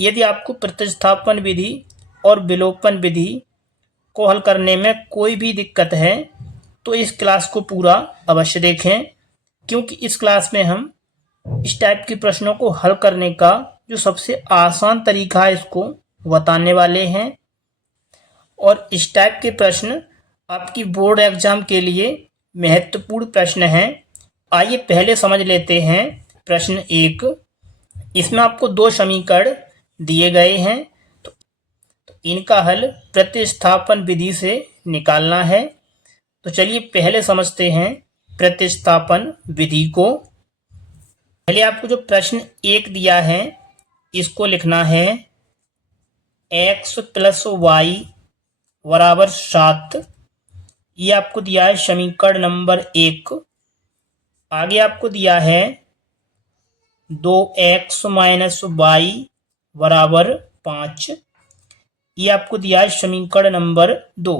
यदि आपको प्रतिस्थापन विधि और विलोपन विधि को हल करने में कोई भी दिक्कत है तो इस क्लास को पूरा अवश्य देखें, क्योंकि इस क्लास में हम इस टाइप के प्रश्नों को हल करने का जो सबसे आसान तरीका है इसको बताने वाले हैं। और इस टाइप के प्रश्न आपकी बोर्ड एग्जाम के लिए महत्वपूर्ण प्रश्न हैं। आइए पहले समझ लेते हैं प्रश्न 1। इसमें आपको 2 समीकरण दिए गए हैं, तो इनका हल प्रतिस्थापन विधि से निकालना है। तो चलिए पहले समझते हैं प्रतिस्थापन विधि को। पहले आपको जो प्रश्न 1 दिया है इसको लिखना है x + y = 7। ये आपको दिया है समीकरण नंबर 1। आगे आपको दिया है 2x - y = 5। ये आपको दिया है समीकरण नंबर 2।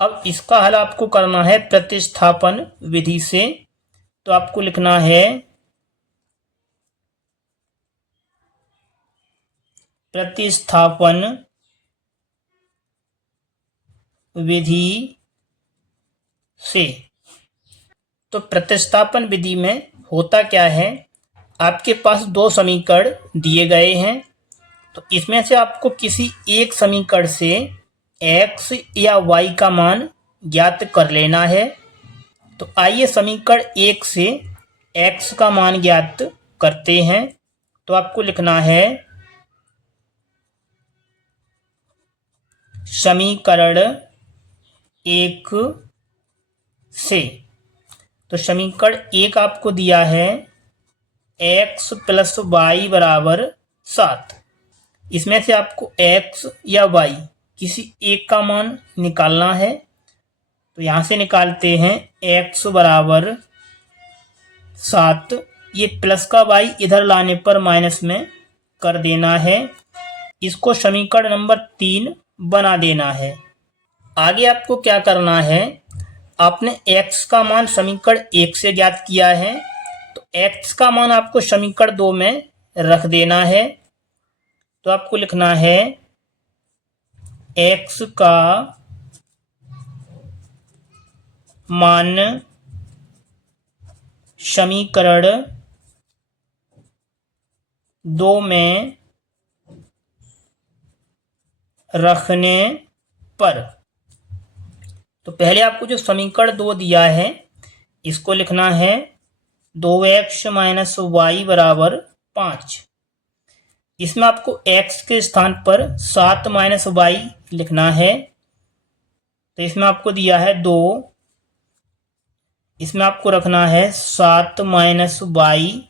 अब इसका हल आपको करना है प्रतिस्थापन विधि से। तो आपको लिखना है प्रतिस्थापन विधि से। तो प्रतिस्थापन विधि में होता क्या है, आपके पास 2 समीकरण दिए गए हैं, तो इसमें से आपको किसी एक समीकरण से x या y का मान ज्ञात कर लेना है। तो आइए समीकरण 1 से x का मान ज्ञात करते हैं। तो आपको लिखना है समीकरण 1 से। तो समीकरण 1 आपको दिया है x + y = 7। इसमें से आपको x या y किसी एक का मान निकालना है। तो यहाँ से निकालते हैं x = 7। ये प्लस का y इधर लाने पर माइनस में कर देना है। इसको समीकरण नंबर 3 बना देना है। आगे आपको क्या करना है, आपने x का मान समीकरण 1 से ज्ञात किया है, तो x का मान आपको समीकरण 2 में रख देना है। तो आपको लिखना है x का मान समीकरण 2 में रखने पर। तो पहले आपको जो समीकरण 2 दिया है इसको लिखना है 2x - y = 5। इसमें आपको x के स्थान पर 7 - y लिखना है। तो इसमें आपको दिया है 2, इसमें आपको रखना है 7 - y,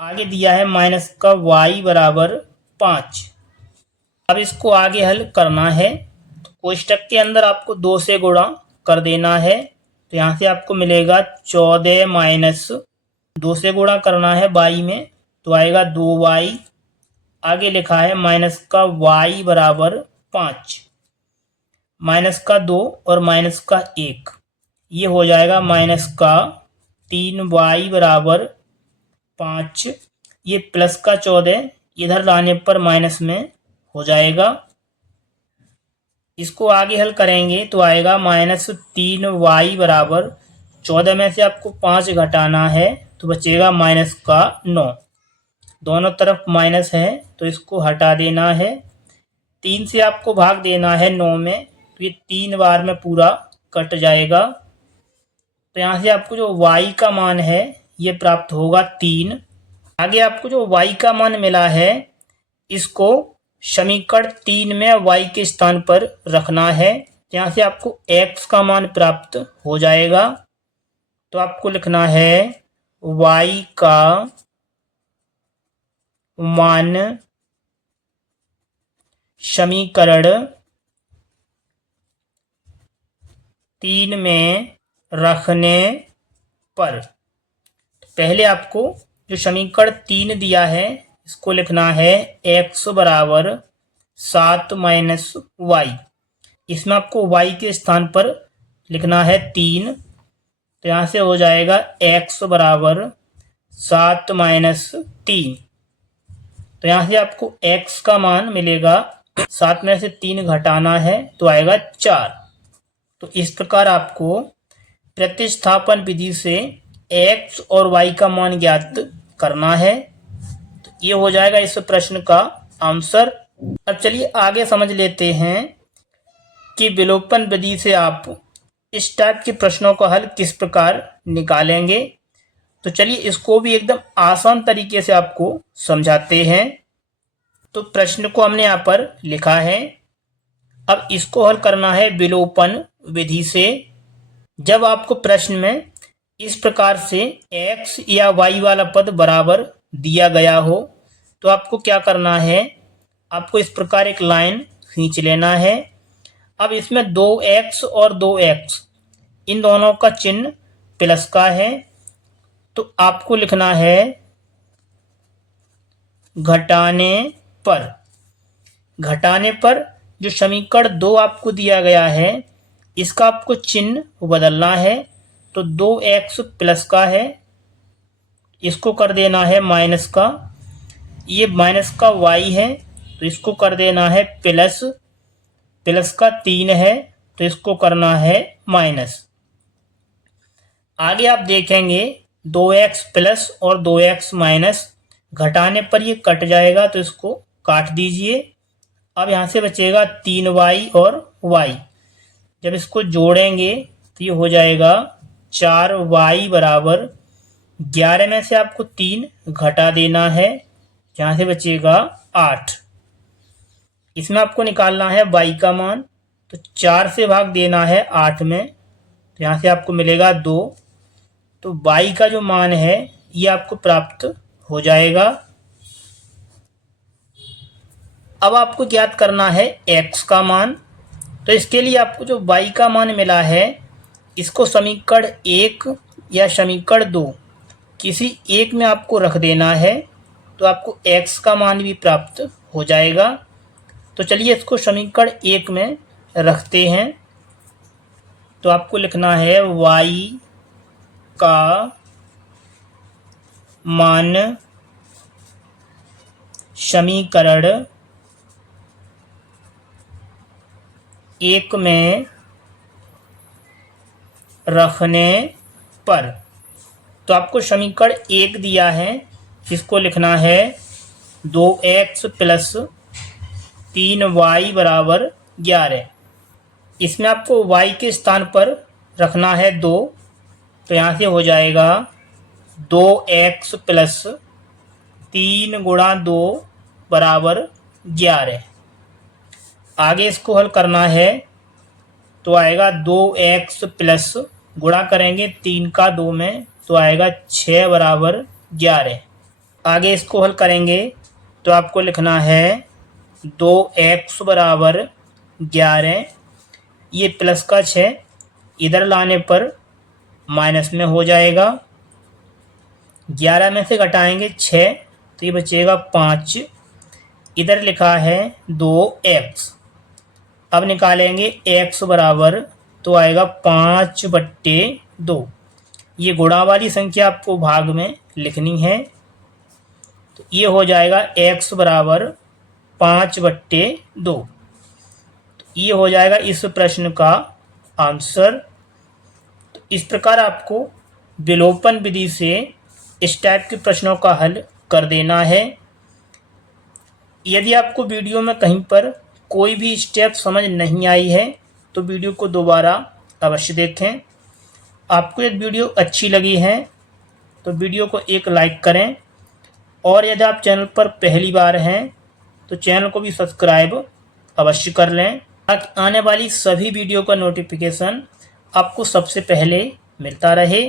आगे दिया है माइनस का y = 5। अब इसको आगे हल करना है। तो कोष्टक के अंदर आपको 2 से गुणा कर देना है। तो यहाँ से आपको मिलेगा 14 - 2 से गुणा करना है y में, तो आएगा 2y, आगे लिखा है माइनस का y = 5, माइनस का 2 और माइनस का 1, ये हो जाएगा माइनस का 3y = 5। ये प्लस का 14 इधर लाने पर माइनस में हो जाएगा। इसको आगे हल करेंगे तो आएगा -3y = 14 में से आपको 5 घटाना है तो बचेगा माइनस का 9। दोनों तरफ माइनस है तो इसको हटा देना है। 3 से आपको भाग देना है 9 में, तो ये 3 बार में पूरा कट जाएगा। तो यहाँ से आपको जो y का मान है ये प्राप्त होगा 3। आगे आपको जो y का मान मिला है इसको समीकरण 3 में y के स्थान पर रखना है। यहाँ से आपको x का मान प्राप्त हो जाएगा। तो आपको लिखना है y का मान समीकरण 3 में रखने पर। पहले आपको जो समीकरण 3 दिया है इसको लिखना है x = 7 - y। इसमें आपको y के स्थान पर लिखना है 3। तो यहाँ से हो जाएगा x = 7 - 3। तो यहाँ से आपको x का मान मिलेगा, 7 में से 3 घटाना है तो आएगा 4। तो इस प्रकार आपको प्रतिस्थापन विधि से x और y का मान ज्ञात करना है। तो ये हो जाएगा इस प्रश्न का आंसर। अब चलिए आगे समझ लेते हैं कि विलोपन विधि से आप इस टाइप के प्रश्नों का हल किस प्रकार निकालेंगे। तो चलिए इसको भी एकदम आसान तरीके से आपको समझाते हैं। तो प्रश्न को हमने यहाँ पर लिखा है। अब इसको हल करना है विलोपन विधि से। जब आपको प्रश्न में इस प्रकार से x या y वाला पद बराबर दिया गया हो तो आपको क्या करना है, आपको इस प्रकार एक लाइन खींच लेना है। अब इसमें 2x और 2x इन दोनों का चिन्ह प्लस का है, तो आपको लिखना है घटाने पर जो समीकरण 2 आपको दिया गया है इसका आपको चिन्ह बदलना है। तो 2x प्लस का है, इसको कर देना है माइनस का। ये माइनस का y है तो इसको कर देना है प्लस। प्लस का 3 है तो इसको करना है माइनस। आगे आप देखेंगे 2x प्लस और 2x माइनस घटाने पर ये कट जाएगा तो इसको काट दीजिए। अब यहाँ से बचेगा 3y और y। जब इसको जोड़ेंगे तो ये हो जाएगा 4y बराबर 11 में से आपको 3 घटा देना है, जहाँ से बचेगा 8। इसमें आपको निकालना है y का मान, तो 4 से भाग देना है 8 में, तो यहाँ से आपको मिलेगा 2। तो y का जो मान है ये आपको प्राप्त हो जाएगा। अब आपको ज्ञात करना है x का मान। तो इसके लिए आपको जो y का मान मिला है इसको समीकरण 1 या समीकरण 2 किसी एक में आपको रख देना है, तो आपको x का मान भी प्राप्त हो जाएगा। तो चलिए इसको समीकरण 1 में रखते हैं। तो आपको लिखना है y का मान समीकरण 1 में रखने पर। तो आपको समीकरण 1 दिया है, इसको लिखना है 2x प्लस 3y बराबर 11। इसमें आपको y के स्थान पर रखना है 2, तो यहाँ से हो जाएगा 2x प्लस 3 गुणा 2 बराबर 11। आगे इसको हल करना है तो आएगा 2x प्लस गुणा करेंगे 3 का 2 में तो आएगा 6 बराबर 11। आगे इसको हल करेंगे तो आपको लिखना है 2x बराबर 11, ये प्लस का 6 इधर लाने पर माइनस में हो जाएगा। 11 में से घटाएंगे 6 तो ये बचेगा 5। इधर लिखा है 2x। अब निकालेंगे x बराबर तो आएगा 5/2। ये गुणा वाली संख्या आपको भाग में लिखनी है, तो ये हो जाएगा x बराबर 5/2। तो ये हो जाएगा इस प्रश्न का आंसर। तो इस प्रकार आपको विलोपन विधि से इस टाइप के प्रश्नों का हल कर देना है। यदि आपको वीडियो में कहीं पर कोई भी स्टेप समझ नहीं आई है तो वीडियो को दोबारा अवश्य देखें। आपको यदि वीडियो अच्छी लगी है तो वीडियो को एक लाइक करें, और यदि आप चैनल पर पहली बार हैं तो चैनल को भी सब्सक्राइब अवश्य कर लें, ताकि आने वाली सभी वीडियो का नोटिफिकेशन आपको सबसे पहले मिलता रहे।